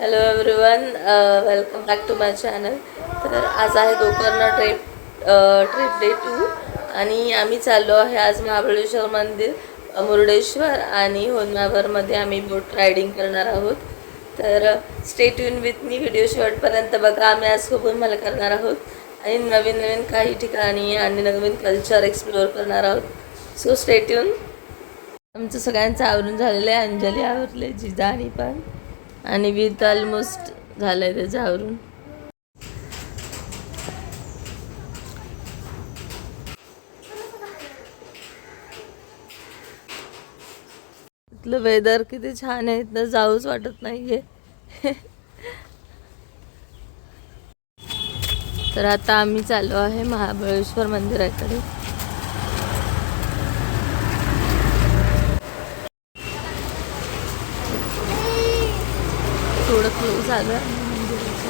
Hello everyone, welcome back to my channel. तर आज आहे गोकर्ण ट्रिप डे 2 आणि आम्ही चाललो आहे आज महाबळेश्वर मंदिर, मुरुडेश्वर आणि होन्नावरमध्ये आम्ही बोट रायडिंग करणार आहोत. तर stay tune with me, video शेवटपर्यंत बघा. आम्ही आज खूप मला करणार आहोत आणि नवीन नवीन काही ठिकाणी आणि नवीन कल्चर एक्सप्लोअर करणार आहोत. So stay tune. आमचं सगळ्यांचं आवरून झालेलं आहे. अंजली आवरले, जिजाणी पण, आणि विथ ऑलमोस्ट झालं आहे त्याचं आवरून. इथलं वेदर किती छान आहे, तर जाऊच वाटत नाहीये. तर आता आम्ही चाललो आहे महाबळेश्वर मंदिराकडे. थोडं क्लोज आलं आहे मंदिराचं.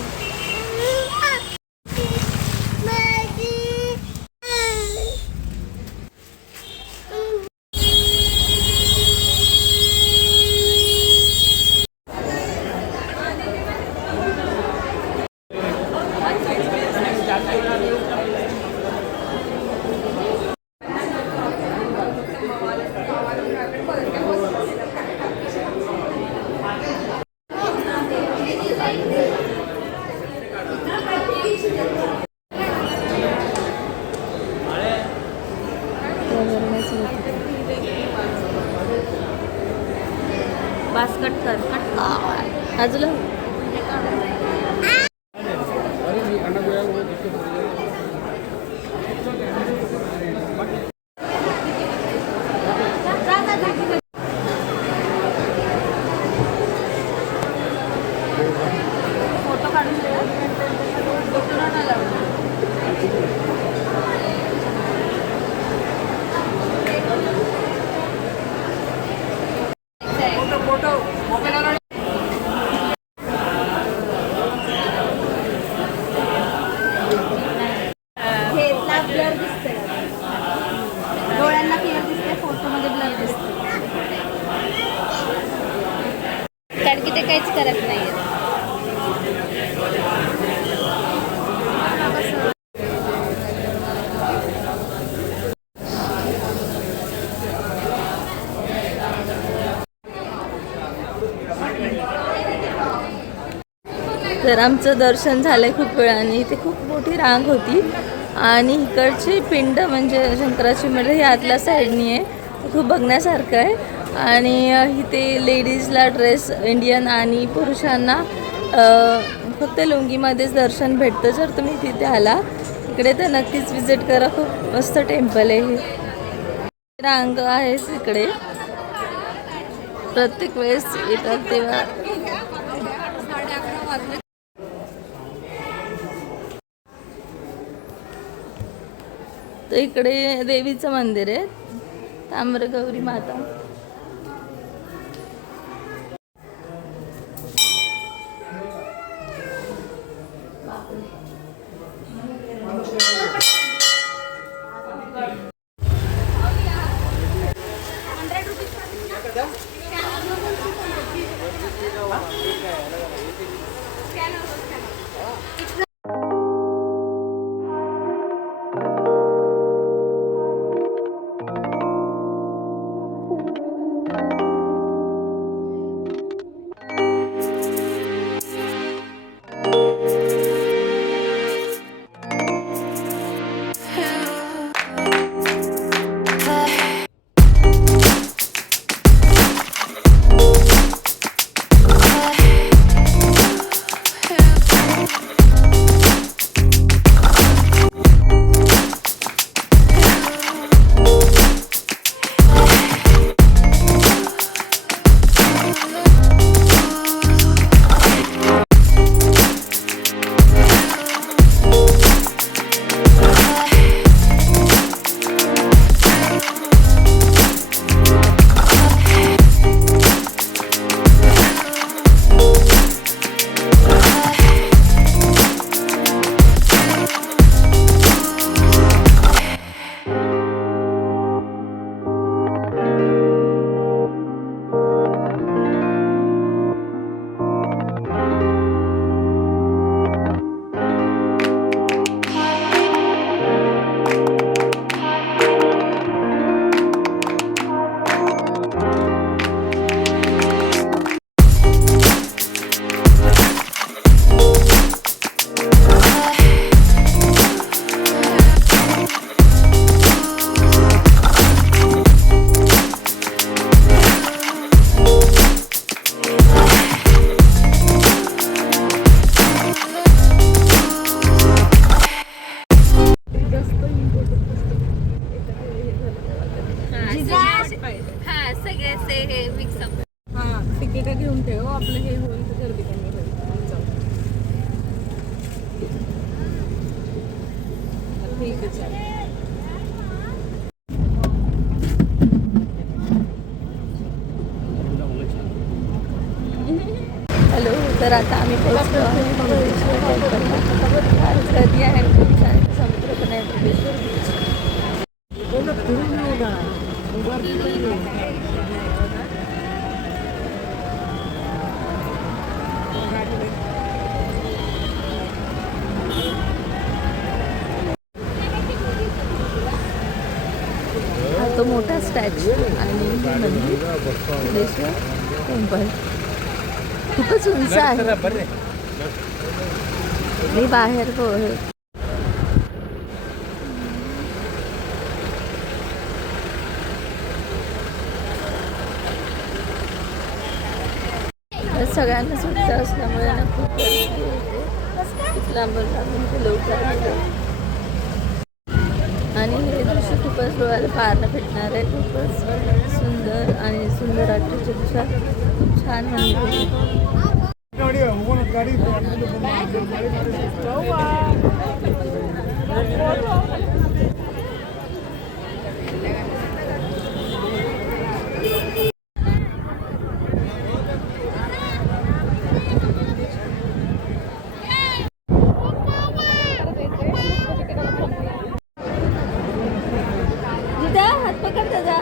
बास्कट कर बाजूला. फोटो काढून डोळ्यांना क्लिअर दिसते, फोटोमध्ये ब्लर दिसते, कारण की ते काहीच करत नाही. तर आमचं दर्शन झालं खूप वेळाने. इथे खूप मोठी रांग होती आणि इकडची पिंड म्हणजे शंकराची मंदिर ही आतल्या साईडनी आहे. खूप बघण्यासारखं आहे. आणि इथे लेडीजला ड्रेस इंडियन आणि पुरुषांना फक्त लुंगीमध्येच दर्शन भेटतं. जर तुम्ही तिथे आला इकडे तर नक्कीच विजिट करा. खूप मस्त टेम्पल आहे. रांग आहेच इकडे, प्रत्येक वेळेस येतात तेव्हा. तर इकडे देवीचं मंदिर आहे, ताम्रगौरी माता. तर आता आम्ही पोहोचलो आहे मुरुडेश्वर टेम्पलला. आज गर्दी आहे खूप छान, समुद्र पण आहे मुरुडेश्वर बीच. हा तो मोठा स्टॅच्यू आणि मंदिर मुरुडेश्वर टेम्पल खूपच उंच आहे. मी बाहेर सगळ्यांना सुट्ट्या असल्यामुळे ना खूप गर्दी होते. खूप लांबून ते लोक आले आणि हे दृश्य खूपच डोळ्याला पार न भेटणार आहे. खूपच सुंदर आणि सुंदर रात्रीच्या दिवसात खूप छान मंदिर. हात पकड त्याचा.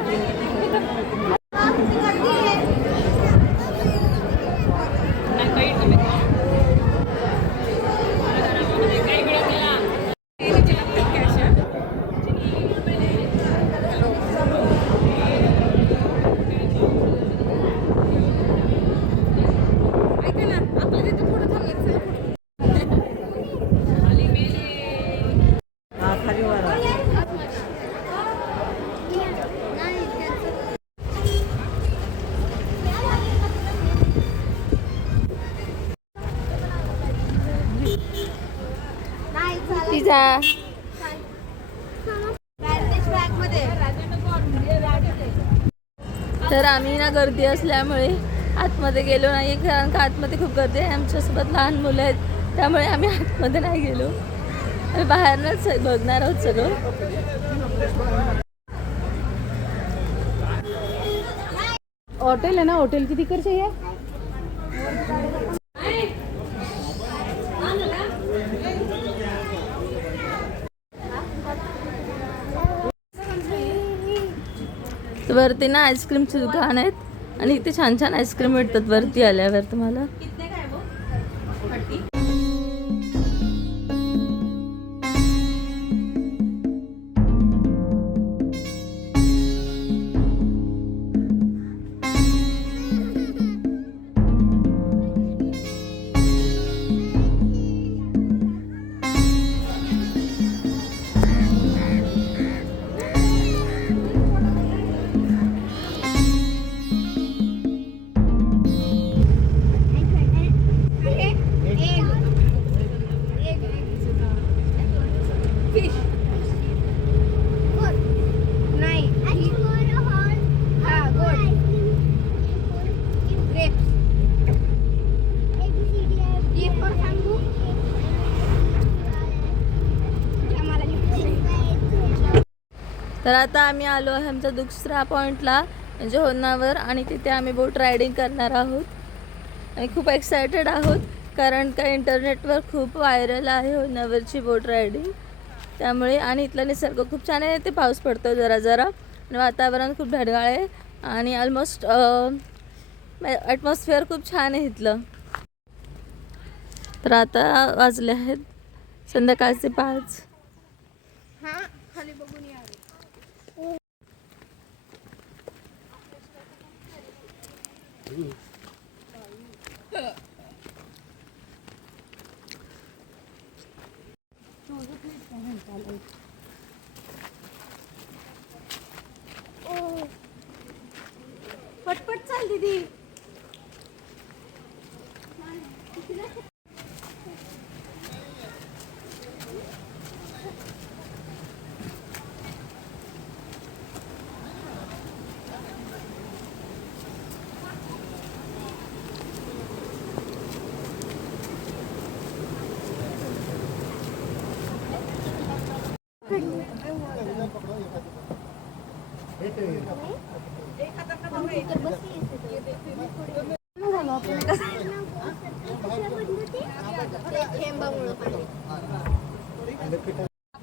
तिचा तर आम्ही ना गर्दी असल्यामुळे आतमध्ये गेलो नाही, कारण का आतमध्ये खूप गर्दी आहे. आमच्यासोबत लहान मुलं आहेत त्यामुळे आम्ही आतमध्ये नाही गेलो. आम्ही बाहेरनच बघणार आहोत सगळं. होटल है ना, होटल की दिक्कत चाहिए. वरती ना आईस्क्रीमची दुकान आहेत आणि इथे छान छान आईस्क्रीम मिळतात वरती आल्यावर तुम्हाला. तर आता आम्ही आलो आहे आमच्या दुसऱ्या पॉईंटला म्हणजे होन्नावर, आणि तिथे आम्ही बोट रायडिंग करणार आहोत आणि खूप एक्सायटेड आहोत कारण का इंटरनेटवर खूप व्हायरल आहे होन्नावरची बोट रायडिंग. त्यामुळे आणि इथला निसर्ग खूप छान आहे. ते पाऊस पडतो जरा जरा आणि वातावरण खूप ढगाळ आहे आणि ऑलमोस्ट ॲटमॉस्फिअर खूप छान आहे इथलं. तर आता वाजले आहेत संध्याकाळचे 5. खाली बघून या. पटपट चाल दीदी.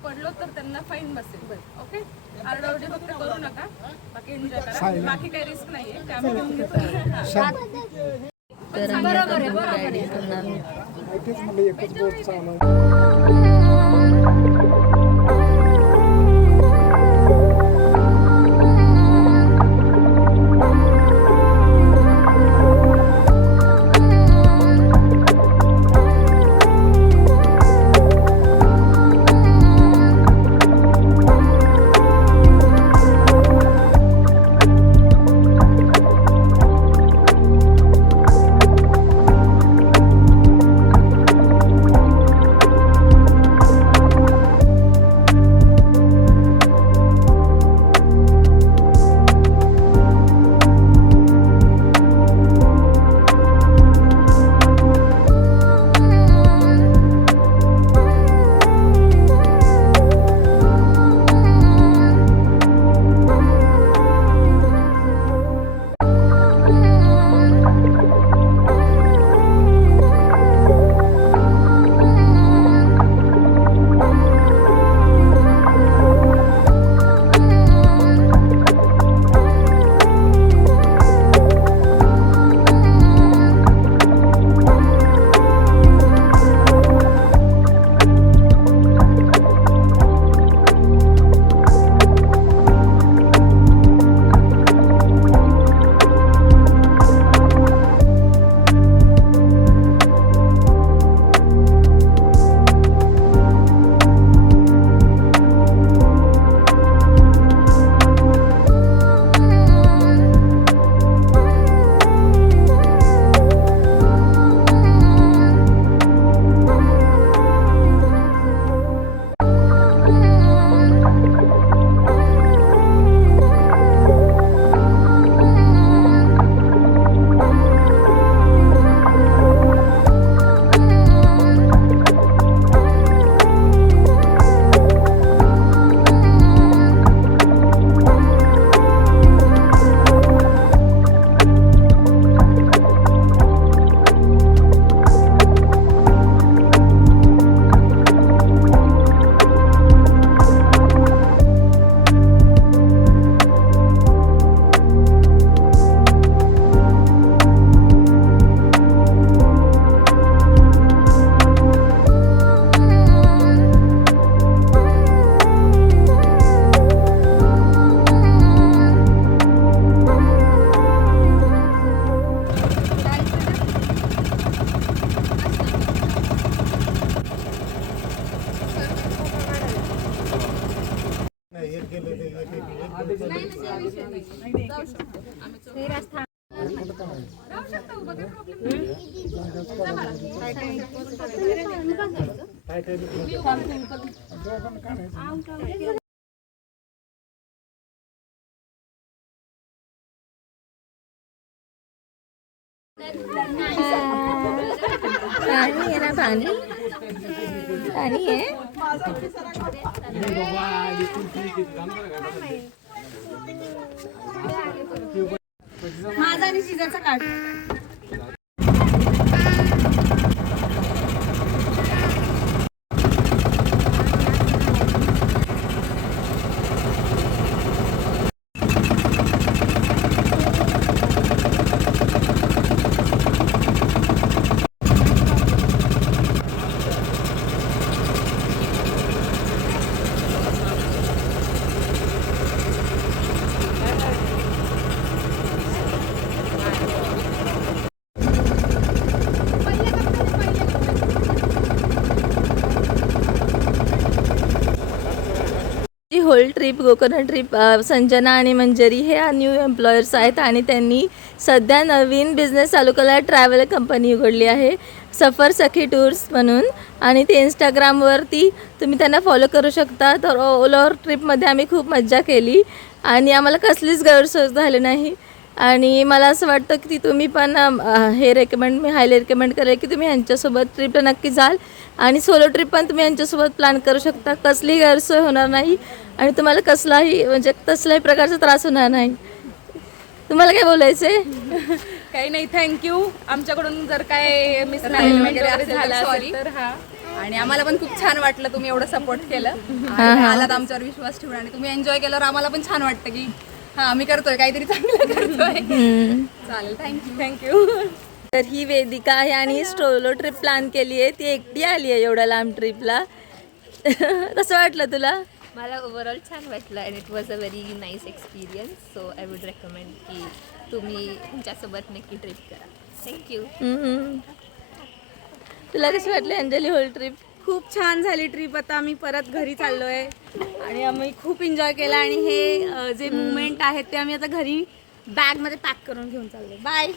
पडलो तर त्यांना फाईन बसेल. ओके, आरडाओरडी फक्त करू नका, बाकी एन्जॉय करा. बाकी काही रिस्क नाहीये, ते आम्ही घेऊन घेतो. तर आम्ही आता boat riding करणार आहोत. पाणी आहे ना, पाणी पाणी आहे. माझा आणि शिजाचा काढ. ही whole trip Gokarna trip Sanjana आणि मंजरी हे न्यू एम्प्लॉयर्स आहेत आणि त्यांनी सध्या नवीन बिझनेस चालू केला, ट्रॅव्हल कंपनी उघडली आहे सफर सखी टूर्स म्हणून, आणि ते इंस्टाग्रामवरती तुम्ही त्यांना फॉलो करू शकता. तर ओव्हर ट्रिपमध्ये आम्ही खूप मज्जा केली आणि आम्हाला कसलीच गैरसोय झाली नाही. आणि मला असं वाटतं की तुम्ही पण मी हायली रेकमेंड करेल की तुम्ही ह्यांच्यासोबत ट्रिपला नक्की जाल आणि सोलो ट्रिप पण तुम्ही यांच्यासोबत प्लॅन करू शकता. कसली गैरसोय होणार नाही आणि तुम्हाला कसलाही प्रकारचा त्रास होणार नाही. तुम्हाला काय बोलायचंय? काही नाही, थँक्यू. आमच्याकडून जर काय मिसअंडरस्टँडिंग वगैरे झालं असेल तर हा. आणि आम्हाला पण खूप छान वाटलं तुम्ही एवढं सपोर्ट केलं आणि आलात आमच्यावर विश्वास ठेवून आणि तुम्ही एन्जॉय केल्यावर आम्हाला पण छान वाटतं की हा आम्ही करतोय काहीतरी चांगलं करतोय. चालेल, थँक्यू. तर ही वेदिका आहे आणि स्ट्रोलो ट्रिप प्लॅन केली आहे. ती एकटी आली आहे एवढ्या लांब ट्रिपला. कसं वाटलं तुला? मला ओव्हरऑल छान वाटलं and it was a very nice experience. So I would recommend की तुम्ही तुमच्यासोबत नक्की ट्रिप करा. थँक्यू. तुला कशी वाटली अंजली होल ट्रिप? खूप छान झाली ट्रिप. आता आम्ही परत घरी चाललोय आणि आम्ही खूप एन्जॉय केला आणि हे जे मुवमेंट आहेत ते आम्ही आता घरी बॅगमध्ये पॅक करून घेऊन चाललोय. बाय.